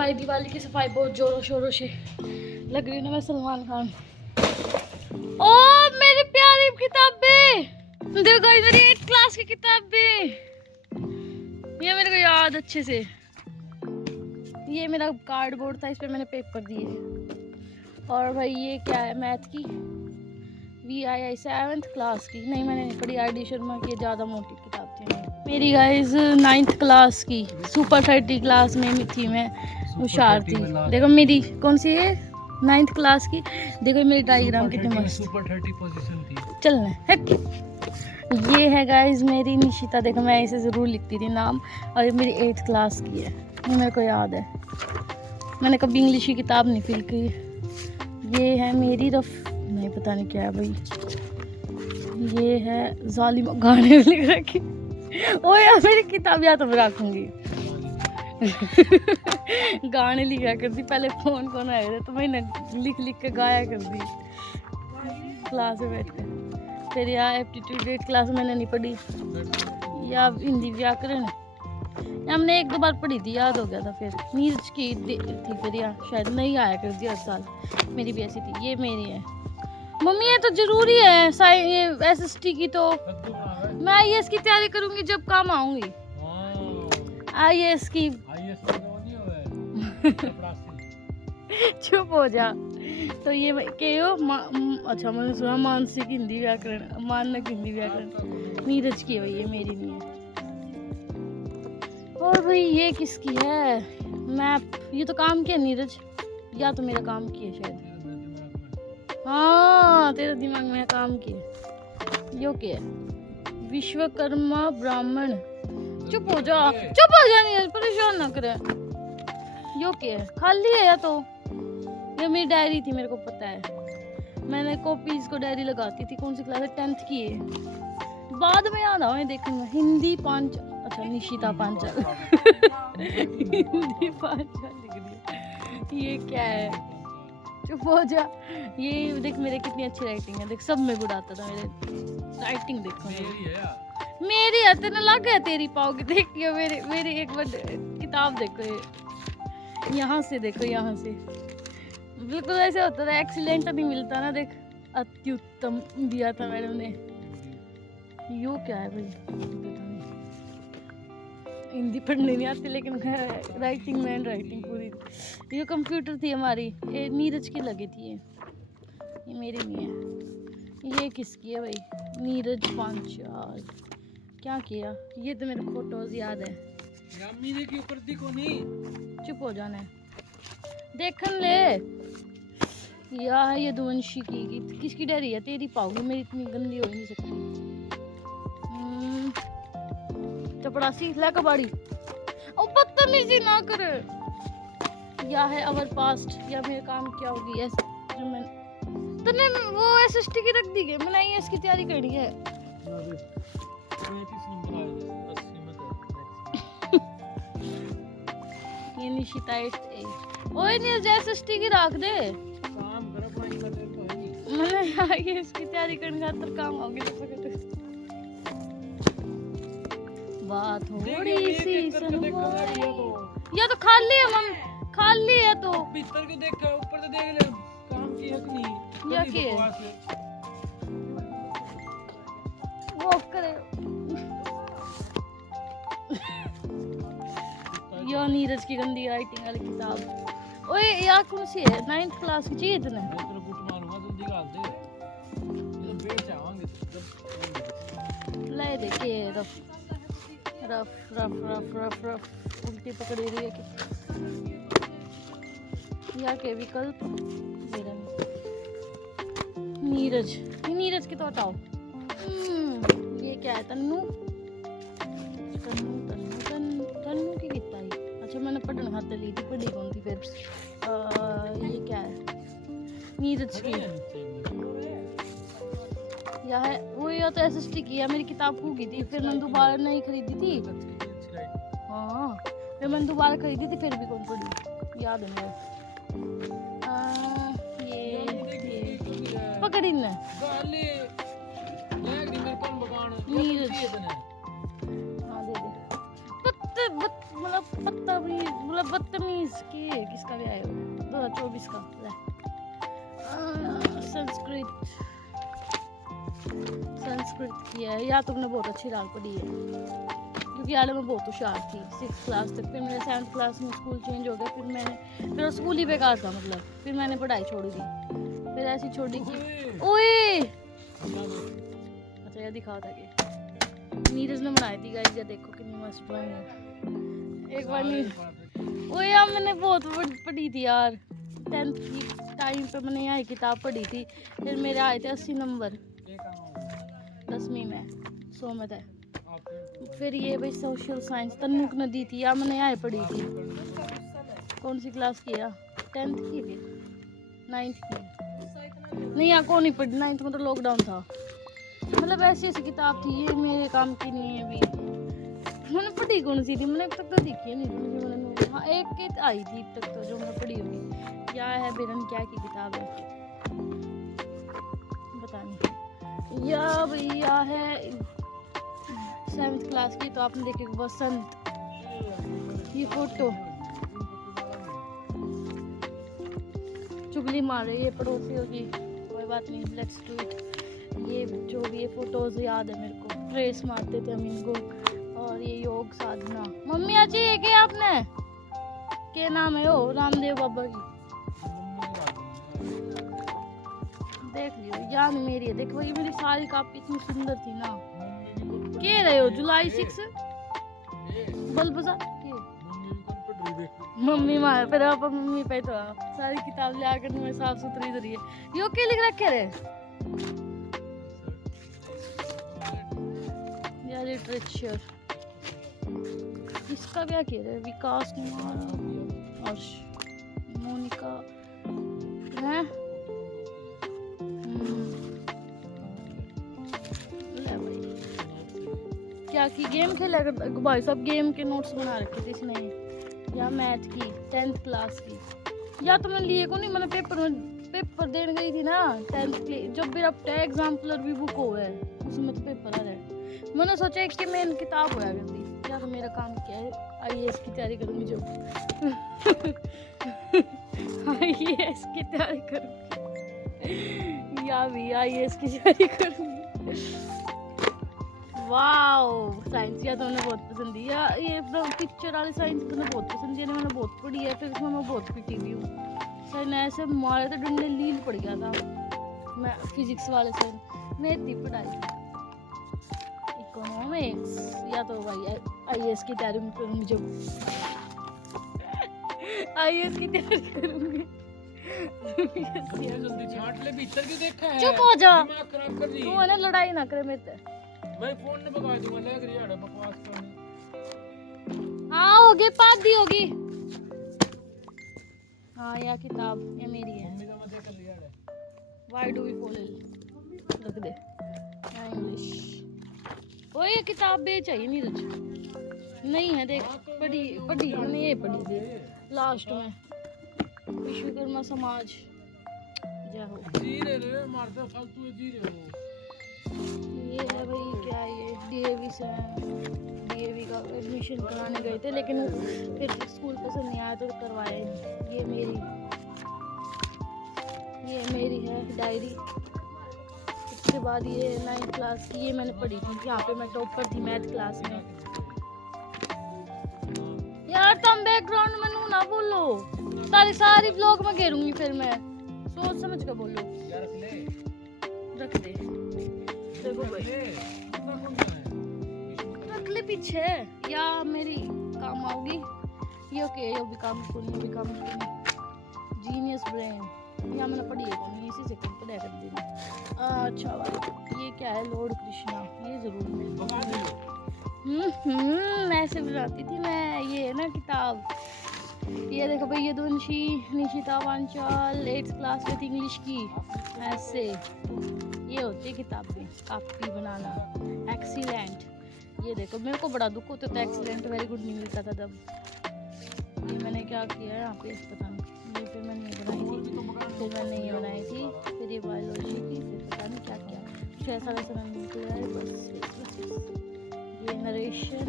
हमारी दिवाली की सफाई बहुत जोरों शोरों से लग रही है ना। मैं सलमान खान। ओ मेरी प्यारी किताबें देखो, मेरी 8th क्लास की किताबें, ये मेरे को याद अच्छे से। ये मेरा कार्डबोर्ड था, इस पे मैंने पेपर दिए। और भाई ये क्या है, मैथ की VII 7th क्लास की। नहीं मैंने नहीं पढ़ी, RD शर्मा की ज़्यादा मोटी किताब थी। मेरी गाइस 9th क्लास की सुपर 30 क्लास में थी मैं, होशियार थी। देखो मेरी कौन सी है 9th क्लास की, देखो मेरी डायग्राम कितनी मस्त। सुपर 30 पोजीशन थी। चलना है। ये है गाइस मेरी निशिता, देखो मैं इसे ज़रूर लिखती थी नाम। और ये मेरी 8th क्लास की है, ये मेरे को याद है। मैंने कभी इंग्लिश की किताब नहीं फिल की। ये है मेरी नहीं पता नहीं क्या है भाई। ये है जालिम गाने लिख रखी। ओ यार मेरी किताब या तो मैं रखूंगी। गाने लिखा करती पहले, फोन कौन आए थे तो मैं लिख लिख के गाया करती क्लास में बैठ कर। फिर यार एप्टीट्यूड 8th क्लास मैंने नहीं पढ़ी, या हिंदी व्याकरण हमने 1-2 बार पढ़ी थी, याद हो गया था। फिर नीरज की थी, फिर या शायद नहीं आया कर दिया हर साल, मेरी भी ऐसी थी। ये मेरी है मम्मी, ये तो जरूरी है ये SST की। तो मैं IAS की तैयारी करूंगी जब काम आऊंगी। IAS की चुप हो जा। तो ये अच्छा मैंने सुना मानसिक हिंदी व्याकरण, मानक हिंदी व्याकरण नीरज की है भाई, ये मेरी नहीं है। और भाई ये किसकी है, मैप, ये तो काम की है नीरज, या तो मेरा काम की है शायद। हाँ तेरा दिमाग में काम की है। यो क्या है, विश्वकर्मा ब्राह्मण। चुप हो जा नीरज, परेशान ना करे। यो क्या है, खाली है या तो ये मेरी डायरी थी, मेरे को पता है। मैंने कॉपीज को डायरी लगाती थी। कौन सी क्लास है, 10th की है। बाद में याद आओ देखूंगा। हिंदी 5, अच्छा निशिता पांचाल। हिंदी 5 लिख दी। ये क्या है, चुप हो जा। ये देख मेरे कितनी अच्छी राइटिंग है, देख सब में गुड आता था मेरे। राइटिंग देखो मेरी है, तेने लग है तेरी पाओगी। देखियो मेरी एक बार किताब देखो, ये यहाँ से देखो, यहाँ से बिल्कुल ऐसे होता था। एक्सीलेंट नहीं मिलता ना, देख अत्युत्तम दिया था मैडम ने। यो क्या है भाई, हिंदी पढ़ने नहीं आती लेकिन राइटिंग में राइटिंग पूरी। ये कंप्यूटर थी हमारी, ये नीरज की लगी थी। ये मेरी नहीं है। ये किसकी है भाई, नीरज पांचाल। क्या किया, ये तो मेरे फोटोज याद है। मेरे के ऊपर देखो नहीं, चुप हो जाना है, देखन ले। या है ये दुवंशी की, किसकी डायरी है, तेरी पाओगी, मेरी इतनी गंदी हो नहीं सकती। चपड़ासी ला कबाड़ी, ओ बदतमीजी ना करे। या है अवर पास्ट, या मेरे काम क्या होगी। यस जो मैं तूने वो SST की रख दी है, मैंने IAS की तैयारी करनी है। ये निशिता 8 ओए नहीं SST की रख दे, काम कर अपना ही कर तो है नहीं। मैंने IAS की तैयारी करने का तो काम होगी। तो पकड़ बात थोड़ी सी या तो खाली है मम, खाली है तो भीतर को देख, ऊपर तो देख ले, काम की हक नहीं या के वो करे। यो नीरज की गंदी राइटिंग वाली किताब। ओए यार कौन सी है, 9th क्लास की चाहिए तूने। मैं तेरे बुट मारूंगा तो निकाल दे, ये बेच आवांगे ले देखिए rough rough rough rough rough rough उल्टी पकड़ी रही है कि या के विकल्प मेरा नीरज, नीरज की तो हटाओ। ये क्या है, तन्नू तन्नू तन्नू तन्नू तन्नू की कितना ही। अच्छा मैंने पढ़ने हाथ ली थी, पढ़ी कौन थी फिर। ये क्या है, नीरज की या है वो, या तो SST की है। मेरी किताब खो गई थी, फिर मैंने दोबारा नहीं खरीदी थी। हाँ फिर मैंने दोबारा खरीदी थी, फिर भी कौन पड़ी याद है मेरे। ये पकड़ी ने नीरज, हाँ दे दे। मतलब बदतमीज मतलब बदतमीज के किसका भी आया 2024 का संस्कृत की है। या तुमने बहुत अच्छी राग पढ़ी है क्योंकि यार मैं बहुत होशियार थी 6th क्लास तक। फिर मेरे 7th क्लास में स्कूल चेंज हो गया। फिर स्कूल ही बेकार था मतलब। फिर मैंने पढ़ाई छोड़ी थी। फिर ऐसी छोड़ी की ओए अच्छा ये दिखा था कि नीरज ने बनाई थी गाइस। ये देखो कितनी मस्त ड्राइंग है। एक बार नहीं ओए यार मैंने बहुत पढ़ी थी यार 10th की टाइम पे मैंने यहाँ किताब पढ़ी थी। फिर मेरे आए थे 80 नंबर 10वीं में 100 में थे। फिर ये भाई सोशल साइंस तन्नुक नदी थी या मैंने यहाँ पढ़ी थी। कौन सी क्लास की है 10th की थी 9th की नहीं यहाँ कौन नहीं पढ़ी 9th में तो लॉकडाउन था। मतलब ऐसी ऐसी किताब थी ये मेरे काम की नहीं है अभी। मैंने पढ़ी कौन सी थी मैंने अब तक तो देखी नहीं थी। मैंने हाँ एक की आई थी अब तक तो जो मैंने पढ़ी होगी। क्या है बेरन क्या की किताब है पता नहीं। या भैया है 7th क्लास की तो आपने देखी बसंत। ये फोटो चुगली मार रही है पड़ोसियों की। कोई बात नहीं लेट्स डू इट। ये जो भी ये फोटोज याद है मेरे को ट्रेस मारते थे हम इनको। और ये योग साधना मम्मी आज ये क्या आपने क्या नाम है वो रामदेव बाबा की देख लियो याद मेरी है। देखो ये मेरी सारी कापी इतनी सुंदर थी ना। क्या रहे हो जुलाई 6 बल बजा मम्मी मार फिर आप मम्मी पे तो सारी किताब ले आकर मैं साफ सुथरी धरी है। यो क्या लिख रखे रे यार लिटरेचर इसका क्या कह रहे विकास कुमार और मोनिका है। क्या की गेम खेला कर भाई सब गेम के नोट्स बना रखे थे इसने। या मैथ की 10th क्लास की या तो मैं लिए को नहीं मैंने पेपर देने गई थी ना 10th के जब मेरा एग्जाम्पलर भी बुक हो है उसमें तो पेपर आ रहा है। मैंने सोचा कि मेन किताब होया करती। या तो मेरा काम क्या है IAS की तैयारी करूँगी जो IAS की तैयारी करूँगी या भी IAS की तैयारी करूँगी। वाओ साइंस या तो मैंने बहुत पसंद है। या ये पिक्चर वाली साइंस मैंने बहुत पसंद है। मैंने बहुत पढ़ी है फिर उसमें मैं बहुत पिटी भी हूँ। सर ने ऐसे मारे तो डंडे लील पड़ गया था। मैं फिजिक्स वाले सर मैं इतनी पढ़ाई इकोनॉमिक्स या तो भाई IAS की तैयारी करूँगी जो IAS की तैयारी करूँगी। जल्दी छांट ले भीतर क्यों देखा है चुप हो जा दिमाग खराब कर दी। तू है ना लड़ाई ना करे मेरे से। मैं फोन ने बगा दूंगा लग रही है बकवास करनी। हाँ होगी पादी होगी। हाँ यह किताब ये मेरी है। मम्मी का मजे कर लिया है। Why do we fall ill रख दे इंग्लिश। ओए ये किताब बेच आई नीरज नहीं है देख पढ़ी मैंने ये पढ़ी थी लास्ट में विश्वकर्मा समाज जय हो। जी रे मारते फालतू जी रहे हो। ये है भाई क्या ये DAV से DAV का एडमिशन कराने गए थे लेकिन फिर स्कूल पसंद नहीं आया तो करवाया ही नहीं। ये मेरी है डायरी। उसके बाद ये 9th क्लास की ये मैंने पढ़ी थी। यहाँ पे मैं टॉपर थी मैथ क्लास में। यार तुम बैकग्राउंड में नू ना बोलो तारी सारी व्लॉग में घेरूंगी फिर मैं सोच समझ कर बोलो। रख दे देखो भाई रख ले पीछे या मेरी काम आओगी। ये ओके ये भी काम सुनी जीनियस ब्रेन या मैंने पढ़ी है कौन इसी से कौन पढ़ा कर दी। अच्छा भाई ये क्या है लॉर्ड कृष्णा ये जरूर ऐसे बनाती थी मैं। ये है ना किताब ये देखो भाई ये दुंशी निशिता वांचल 8th क्लास में इंग्लिश की ऐसे ये होती है किताबें कापी बनाना एक्सीलेंट। ये देखो मेरे को बड़ा दुख होता था एक्सीलेंट वेरी गुड नहीं मिलता था तब। ये मैंने क्या किया है यहाँ पे पता नहीं। ये फिर मैंने ये बनाई थी फिर मैंने ये बनाई थी फिर ये बायोलॉजी की फिर पता नहीं क्या क्या कुछ ऐसा वैसा मैंने निकला है बस। ये नरेशन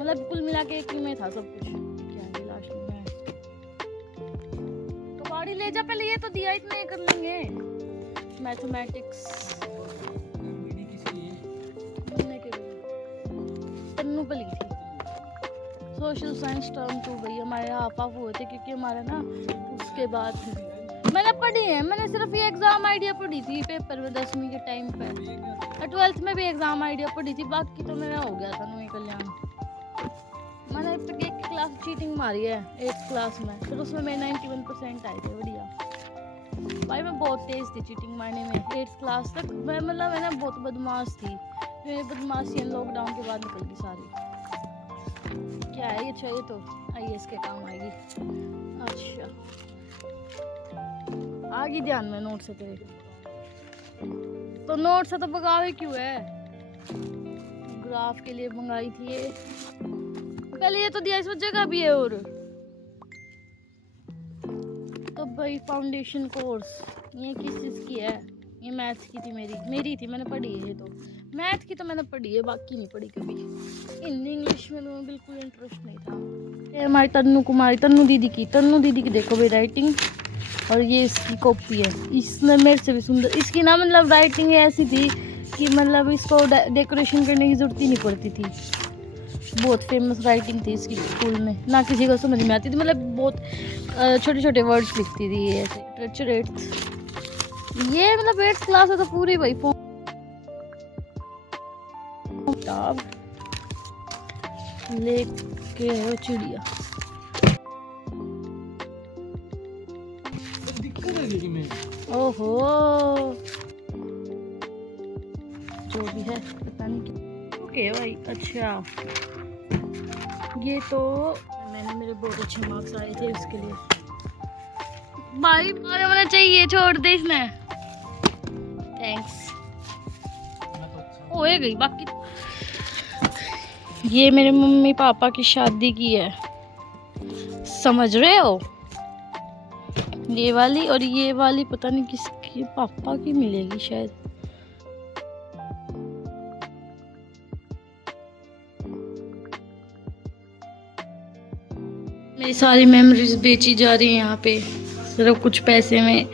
मतलब कुल मिला के एक ही में था सब कुछ। क्या है लास्ट में? तो गाड़ी ले जा पहले, ये तो दिया इतना ही कर लेंगे। मैथमेटिक्स बीडी किसकी है? हमने के तन्नू पे ली थी। सोशल साइंस टर्म 2 भाई हमारे हाफ ऑफ हुए थे क्योंकि हमारा ना उसके बाद मैंने पढ़ी है, मैंने सिर्फ ये एग्जाम आइडिया पढ़ी थी पेपर में 10वीं के टाइम पे, और 12th में भी एग्जाम आइडिया पढ़ी थी, बाकी तो मेरा हो गया था नवी कल्याण। मैंने अब तक एक क्लास चीटिंग मारी है 8th क्लास में, फिर उसमें मेरे 91% आए थे, बढ़िया भाई। मैं बहुत तेज थी चीटिंग मारने में 8th क्लास तक। मैं मतलब मैं ना बहुत बदमाश थी, मेरी बदमाशी लॉकडाउन के बाद निकल गई सारी। क्या है ये? चाहिए तो IAS के काम आएगी। अच्छा आ गई ध्यान में नोट से तेरे, तो नोट से तो बगावे क्यों है? ग्राफ के लिए मंगाई थी ये, पहले ये तो दिया, इस जगह भी है। और तो भाई फाउंडेशन कोर्स ये किस चीज़ की है? ये मैथ्स की थी, मेरी थी, मैंने पढ़ी है। ये तो मैथ की तो मैंने पढ़ी है, बाकी नहीं पढ़ी कभी। इंग्लिश में तो बिल्कुल इंटरेस्ट नहीं था। ये हमारी तन्नू दीदी की देखो भाई राइटिंग, और ये इसकी कॉपी है, इसने मेरे से भी सुंदर। इसकी ना मतलब राइटिंग ऐसी थी कि मतलब इसको डेकोरेशन करने की जरूरत ही नहीं पड़ती थी। बहुत फेमस राइटिंग थी इसकी स्कूल में, ना किसी को समझ में आती थी, मतलब बहुत छोटे छोटे वर्ड्स लिखती थी ये ऐसे। ये मतलब 8th क्लास है तो पूरी भाई किताब लेके है चिड़िया। दिक्कत है लेकिन में ओहो जो भी है पता नहीं क्या। ओके भाई अच्छा, ये तो मैंने मेरे बहुत अच्छे मार्क्स आए थे उसके लिए भाई, और होना चाहिए, छोड़ दे इसने। थैंक्स हो गई। बाकी ये मेरे मम्मी पापा की शादी की है, समझ रहे हो? ये वाली और ये वाली पता नहीं किसकी, पापा की मिलेगी शायद। मेरी सारी मेमोरीज बेची जा रही हैं यहाँ पे सिर्फ कुछ पैसे में।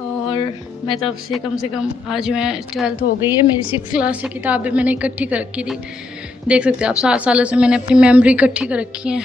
और मैं तब से कम आज मैं 12th हो गई है, मेरी 6th क्लास से किताबें मैंने इकट्ठी कर रखी थी। देख सकते हैं आप 7 सालों से मैंने अपनी मेमोरी इकट्ठी कर रखी है।